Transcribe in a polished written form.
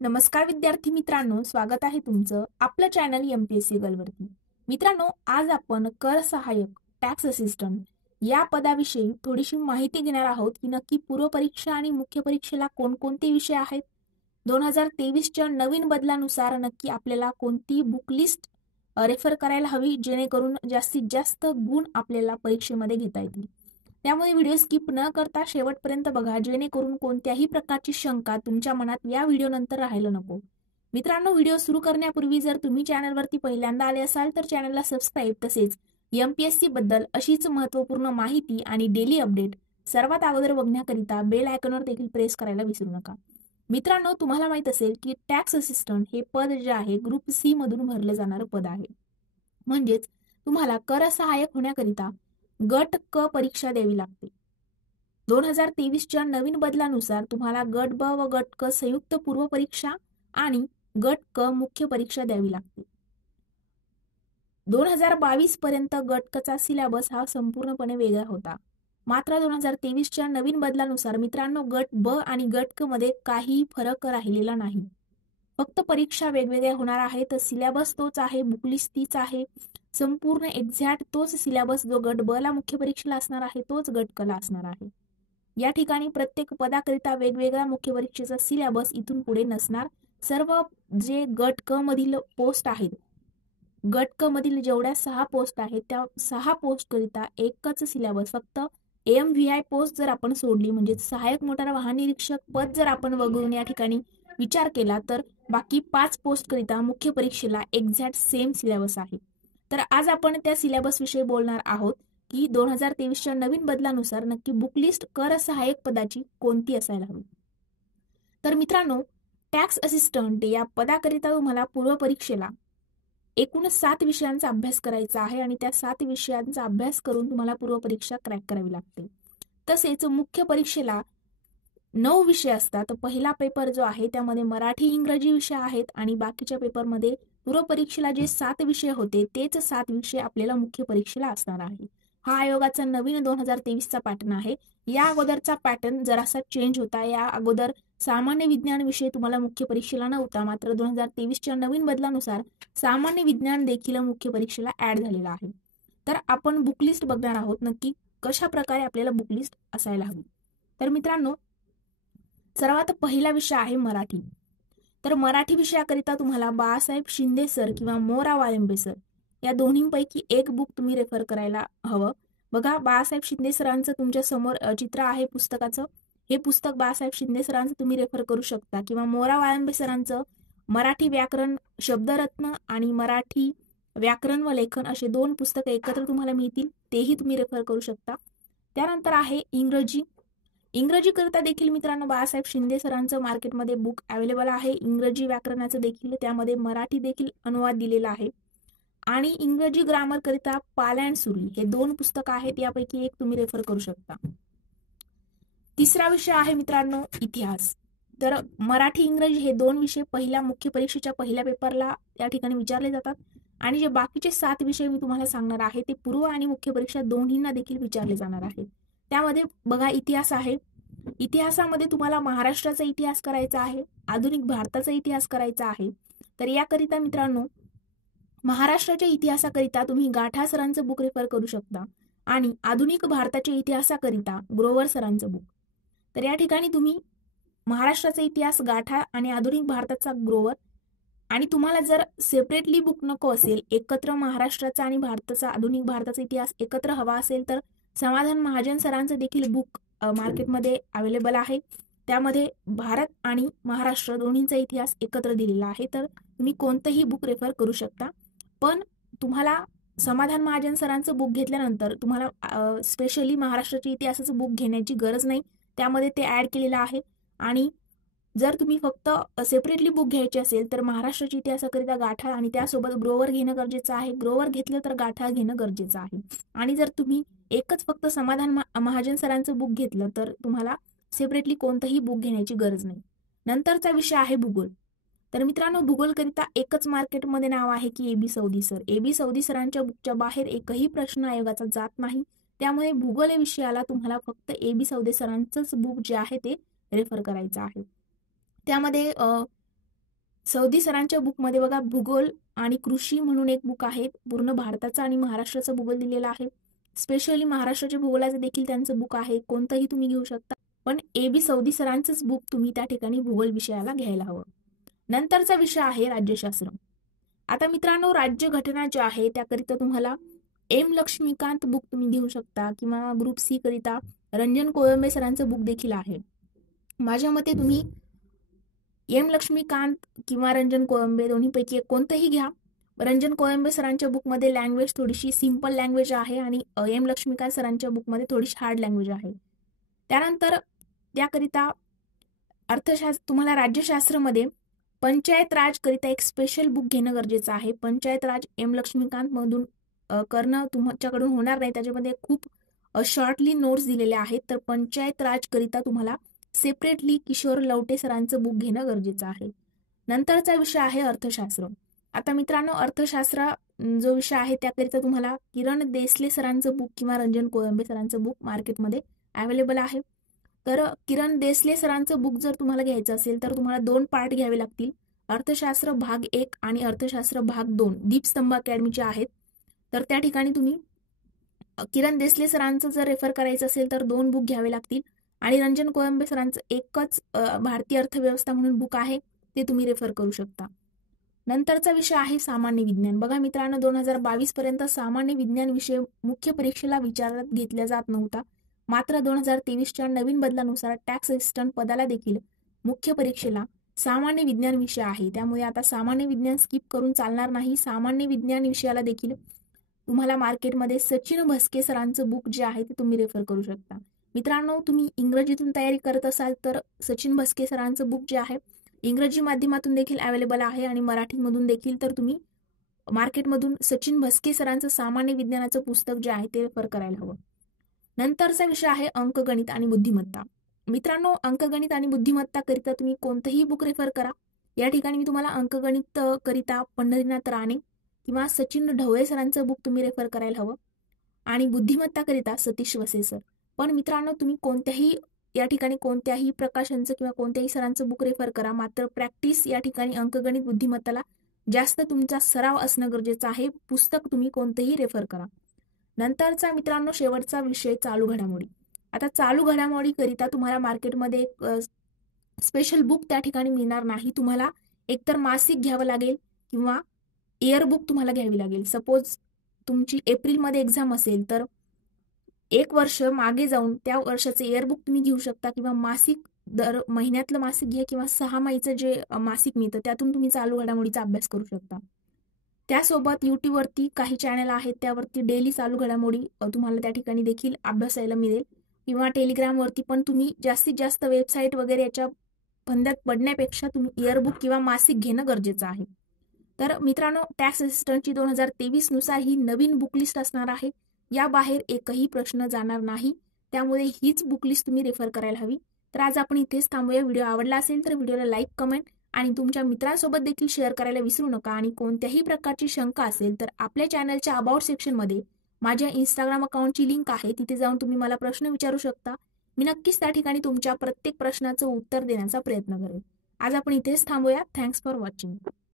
नमस्कार विद्यार्थी मित्रांनो, स्वागत आहे तुमचं आपलं चॅनल एमपीएससी गर्लवरती. मित्रांनो, आज आपण कर सहाय्यक टॅक्स असिस्टंट या पदाविषयी थोडीशी माहिती घेणार आहोत की नक्की पूर्व परीक्षा आणि मुख्य परीक्षेला कोणकोणते विषय आहेत. 2023च्या नवीन बदलानुसार नक्की आपल्याला कोणती बुक लिस्ट रेफर करायला हवी, जेणेकरून जास्तीत जास्त गुण आपल्याला परीक्षेमध्ये घेता येतील. त्यामुळे व्हिडिओ स्किप न करता शेवटपर्यंत बघा, जेणेकरून कोणत्याही प्रकारची शंका तुमच्या मनात या व्हिडिओ नंतर राहायला नको. मित्रांनो, व्हिडिओ सुरू करण्यापूर्वी जर तुम्ही चॅनलवरती पहिल्यांदा आले असाल तर चॅनलला सबस्क्राईब, तसेच एमपीएससी बद्दल अशीच महत्त्वपूर्ण माहिती आणि डेली अपडेट सर्वात अगोदर बघण्याकरिता बेल आयकॉनवर देखील प्रेस करायला विसरू नका. मित्रांनो, तुम्हाला माहित असेल की टॅक्स असिस्टंट हे पद जे आहे ग्रुप सी मधून भरलं जाणारं पद आहे. म्हणजेच तुम्हाला कर सहाय्यक होण्याकरिता गट क परीक्षा द्यावी लागते. 2023च्या नवीन बदलानुसार तुम्हाला गट ब व गट क संयुक्त पूर्व परीक्षा आणि गट क मुख्य परीक्षा द्यावी लागते. 2022 पर्यंत गट क चा सिलेबस हा संपूर्णपणे वेगळा होता. मात्र 2023च्या नवीन बदलानुसार मित्रांनो, गट ब आणि गट क मध्ये काही फरक राहिलेला नाही. फक्त परीक्षा वेगवेगळ्या होणार आहे, तर सिलेबस तोच आहे, बुकलिस्ट तीच आहे, संपूर्ण एक्झॅक्ट तोच सिलेबस जो गट ब ला मुख्य परीक्षेला असणार आहे तोच गट क ला असणार आहे. या ठिकाणी प्रत्येक पदाकरिता वेगवेगळा मुख्य परीक्षेचा सिलेबस इथून पुढे नसणार. सर्व जे गट क मधील पोस्ट आहेत, गट क मधील जेवढ्या 6 पोस्ट आहेत त्या 6 पोस्ट करिता एकच सिलेबस, फक्त AMVI पोस्ट जर आपण सोडली, म्हणजे सहाय्यक मोटार वाहन निरीक्षक पद जर आपण वगळून या ठिकाणी विचार केला, तर बाकी 5 पोस्ट करिता मुख्य परीक्षेला एक्झॅक्ट सेम सिलेबस आहे. तर आज आपण त्या सिलेबस विषयी बोलणार आहोत की 2023च्या नवीन बदलानुसार नक्की बुकलिस्ट कर सहाय्यक पदाची कोणती असायला हवी. तर मित्रांनो, टॅक्स असिस्टंट या पदाकरिता तुम्हाला पूर्व परीक्षेला एकूण 7 विषयांचा अभ्यास करायचा आहे आणि त्या 7 विषयांचा अभ्यास करून तुम्हाला पूर्व परीक्षा क्रॅक करावी लागते. तसेच मुख्य परीक्षेला 9 विषय असतात. पहिला पेपर जो आहे त्यामध्ये मराठी इंग्रजी विषय आहेत आणि बाकीच्या पेपरमध्ये पूर्व परीक्षेला जे 7 विषय होते तेच 7 विषय आपल्याला मुख्य परीक्षेला असणार आहे. हा आयोगाचा नवीन 2023चा पॅटर्न आहे. या अगोदरचा पॅटर्न जरासा चेंज होता. या अगोदर सामान्य विज्ञान विषय तुम्हाला मुख्य परीक्षेला नव्हता, मात्र 2023च्या नवीन बदलानुसार सामान्य विज्ञान देखील मुख्य परीक्षेला ऍड झालेला आहे. तर आपण बुकलिस्ट बघणार आहोत नक्की कशा प्रकारे आपल्याला बुकलिस्ट असायला हवी. तर मित्रांनो, सर्वात पहिला विषय आहे मराठी. तर मराठी विषयाकरिता तुम्हाला बाळासाहेब शिंदे सर किंवा मोरा वाळंबे सर या दोन्हींपैकी एक बुक तुम्ही रेफर करायला हवं. बघा, बाळासाहेब शिंदे सरांचं तुमच्या समोर चित्र आहे पुस्तकाचं. हे पुस्तक बाळासाहेब शिंदे सरांचं तुम्ही रेफर करू शकता, किंवा मोरा वाळंबे सरांचं मराठी व्याकरण शब्दरत्न आणि मराठी व्याकरण व लेखन असे 2 पुस्तकं एकत्र तुम्हाला मिळतील, तेही तुम्ही रेफर करू शकता. त्यानंतर आहे इंग्रजी. इंग्रजी करता देखील मित्रांनो बाळासाहेब शिंदे सरांचं मार्केटमध्ये बुक अवेलेबल आहे. इंग्रजी व्याकरणाचं देखील त्यामध्ये मराठी देखील अनुवाद दिलेला आहे. आणि इंग्रजी ग्रामर करिता पाल अँड सुरी हे 2 पुस्तकं आहेत, यापैकी एक तुम्ही रेफर करू शकता. तिसरा विषय आहे मित्रांनो इतिहास. तर मराठी इंग्रजी हे 2 विषय पहिल्या मुख्य परीक्षेच्या पहिल्या पेपरला या ठिकाणी विचारले जातात, आणि जे बाकीचे 7 विषय मी तुम्हाला सांगणार आहे ते पूर्व आणि मुख्य परीक्षा दोन्हींना देखील विचारले जाणार आहेत. त्यामध्ये बघा, इतिहास आहे. इतिहासामध्ये तुम्हाला महाराष्ट्राचा इतिहास करायचा आहे, आधुनिक भारताचा इतिहास करायचा आहे. तर याकरिता मित्रांनो, महाराष्ट्राच्या इतिहासाकरिता तुम्ही गाठा सरांचं बुक रेफर करू शकता, आणि आधुनिक भारताच्या इतिहासाकरिता ग्रोवर सरांचं बुक. तर या ठिकाणी तुम्ही महाराष्ट्राचा इतिहास गाठा आणि आधुनिक भारताचा ग्रोवर, आणि तुम्हाला जर सेपरेटली बुक नको असेल, एकत्र महाराष्ट्राचा आणि भारताचा आधुनिक भारताचा इतिहास एकत्र हवा असेल, तर समाधान महाजन सरांचं देखील बुक मार्केटमध्ये अवेलेबल आहे. त्यामध्ये भारत आणि महाराष्ट्र दोन्हींचा इतिहास एकत्र दिलेला आहे. तर तुम्ही कोणतंही बुक रेफर करू शकता. पण तुम्हाला समाधान महाजन सरांचं बुक घेतल्यानंतर तुम्हाला स्पेशली महाराष्ट्राच्या इतिहासाचं बुक घेण्याची गरज नाही, त्यामध्ये ते ऍड केलेलं आहे. आणि जर तुम्ही फक्त सेपरेटली बुक घ्यायचे असेल तर महाराष्ट्राच्या इतिहासाकरिता गाठा आणि त्यासोबत ग्रोवर घेणं गरजेचं आहे. ग्रोवर घेतलं तर गाठा घेणं गरजेचं आहे. आणि जर तुम्ही एकच फक्त समाधान महाजन सरांचं बुक घेतलं तर तुम्हाला सेपरेटली कोणतंही बुक घेण्याची गरज नाही. नंतरचा विषय आहे भूगोल. तर मित्रांनो, भूगोलकरिता एकच मार्केटमध्ये नाव आहे की AB Saudi sir. AB Saudi सरांच्या बुकच्या बाहेर एकही प्रश्न आयोगाचा जात नाही. त्यामुळे भूगोल या विषयाला तुम्हाला फक्त AB सौदी सरांचंच बुक जे आहे ते रेफर करायचं आहे. त्यामध्ये सौदी सरांच्या बुकमध्ये बघा भूगोल आणि कृषी म्हणून एक बुक आहे. पूर्ण भारताचा आणि महाराष्ट्राचा भूगोल दिलेला आहे. स्पेशली महाराष्ट्राच्या भूगोलाचं देखील त्यांचं बुक आहे. कोणतंही तुम्ही घेऊ शकता. पण AB सौदी सरांचंच बुक तुम्ही त्या ठिकाणी भूगोल विषयाला घ्यायला हवं. नंतरचा विषय आहे राज्यशास्त्र. आता मित्रांनो, राज्यघटना ज्या आहे त्याकरिता तुम्हाला एम लक्ष्मीकांत बुक तुम्ही घेऊ शकता किंवा ग्रुप सी करिता रंजन कोळंबे सरांचं बुक देखील आहे. माझ्या मते तुम्ही एम लक्ष्मीकांत किंवा रंजन कोळंबे दोन्हीपैकी एक कोणतंही घ्या. रंजन कोळंबे सरांच्या बुकमध्ये लँग्वेज थोडीशी सिंपल लँग्वेज आहे आणि एम लक्ष्मीकांत सरांच्या बुकमध्ये थोडीशी हार्ड लँग्वेज आहे. त्यानंतर त्याकरिता तुम्हाला राज्यशास्त्रामध्ये पंचायत राज करिता एक स्पेशल बुक घेणं गरजेचं आहे. पंचायत राज एम लक्ष्मीकांत मधून करणं तुमच्याकडून होणार नाही. त्याच्यामध्ये खूप शॉर्टली नोट्स दिलेल्या आहेत. तर पंचायत राज करिता तुम्हाला सेपरेटली किशोर लवटे सरांचं बुक घेणं गरजेचं आहे. नंतरचा विषय आहे अर्थशास्त्र. आता मित्रांनो, अर्थशास्त्र जो विषय आहे त्याकरिता तुम्हाला किरण देसले सरांचं बुक किंवा रंजन कोळंबे सरांचं बुक मार्केटमध्ये अवेलेबल आहे. तर किरण देसले सरांचं बुक जर तुम्हाला घ्यायचं असेल तर तुम्हाला 2 पार्ट घ्यावे लागतील. अर्थशास्त्र भाग 1 आणि अर्थशास्त्र भाग 2 दीपस्तंभ अकॅडमीचे आहेत. तर त्या ठिकाणी तुम्ही किरण देसले सरांचं जर रेफर करायचं असेल तर 2 बुक घ्यावे लागतील आणि रंजन कोळंबे सरांचं एकच भारतीय अर्थव्यवस्था म्हणून बुक आहे, ते तुम्ही रेफर करू शकता. नंतरचा विषय आहे सामान्य विज्ञान. बघा मित्रांनो, 2022 पर्यंत सामान्य विज्ञान विषय मुख्य परीक्षेला विचारात घेतला जात नव्हता. मात्र 2023च्या नवीन बदलानुसार टॅक्स असिस्टंट पदाला देखील मुख्य परीक्षेला सामान्य विज्ञान विषय आहे. त्यामुळे आता सामान्य विज्ञान स्किप करून चालणार नाही. सामान्य विज्ञान विषयाला देखील तुम्हाला मार्केटमध्ये सचिन भस्के सरांचं बुक जे आहे ते तुम्ही रेफर करू शकता. मित्रांनो, तुम्ही इंग्रजीतून तयारी करत असाल तर सचिन भस्के सरांचं बुक जे आहे इंग्रजी माध्यमातून देखील अवेलेबल आहे आणि मराठीमधून देखील. तर तुम्ही मार्केटमधून सचिन भस्के सरांचं सामान्य विज्ञानाचं पुस्तक जे आहे ते रेफर करायला हवं. नंतरचा विषय आहे अंकगणित आणि बुद्धिमत्ता. मित्रांनो, अंकगणित आणि बुद्धिमत्ता करिता तुम्ही कोणतंही बुक रेफर करा. या ठिकाणी मी तुम्हाला अंकगणित करिता पंढरीनाथ राणे किंवा सचिन ढवळे सरांचं बुक तुम्ही रेफर करायला हवं आणि बुद्धिमत्ता करिता सतीश वसे सर. पण मित्रांनो, तुम्ही कोणत्याही या ठिकाणी कोणत्याही प्रकाशनचं किंवा कोणत्याही सरांचं बुक रेफर करा. मात्र प्रॅक्टिस या ठिकाणी अंकगणित बुद्धिमत्ताला जास्त तुमचा सराव असणं गरजेचं आहे. पुस्तक तुम्ही कोणतेही रेफर करा. नंतरचा मित्रांनो शेवटचा विषय चालू घडामोडी. आता चालू घडामोडी करिता तुम्हाला मार्केटमध्ये एक स्पेशल बुक त्या ठिकाणी मिळणार नाही. तुम्हाला एकतर मासिक घ्यावं लागेल किंवा इयर बुक तुम्हाला घ्यावी लागेल. सपोज तुमची एप्रिलमध्ये एक्झाम असेल तर 1 वर्ष मागे जाऊन त्या वर्षाचे इयर बुक तुम्ही घेऊ शकता किंवा मासिक दर महिन्यातलं मासिक घ्या किंवा 6 महिन्याचं जे मासिक मिळतं त्यातून तुम्ही चालू घडामोडीचा अभ्यास करू शकता. त्यासोबत युट्यूबवरती काही चॅनल आहेत त्यावरती डेली चालू घडामोडी तुम्हाला त्या ठिकाणी देखील अभ्यासायला मिळेल किंवा टेलिग्रामवरती. पण तुम्ही जास्तीत जास्त वेबसाईट वगैरे याच्या फंद्यात पडण्यापेक्षा तुम्ही इयर बुक किंवा मासिक घेणं गरजेचं आहे. तर मित्रांनो, टॅक्स असिस्टंटची 2023 नुसार ही नवीन बुकलिस्ट असणार आहे. याबाहेर एकही प्रश्न जाणार नाही. त्यामुळे हीच बुकलिस्ट तुम्ही रेफर करायला हवी. तर आज आपण इथेच थांबूया. व्हिडिओ आवडला असेल तर व्हिडिओला लाईक, कमेंट आणि तुमच्या मित्रांसोबत देखील शेअर करायला विसरू नका. आणि कोणत्याही प्रकारची शंका असेल तर आपल्या चॅनलच्या अबाउट सेक्शनमध्ये माझ्या इंस्टाग्राम अकाउंटची लिंक आहे. तिथे जाऊन तुम्ही मला प्रश्न विचारू शकता. मी नक्कीच त्या ठिकाणी तुमच्या प्रत्येक प्रश्नाचं उत्तर देण्याचा प्रयत्न करेन. आज आपण इथेच थांबूया. Thanks for watching.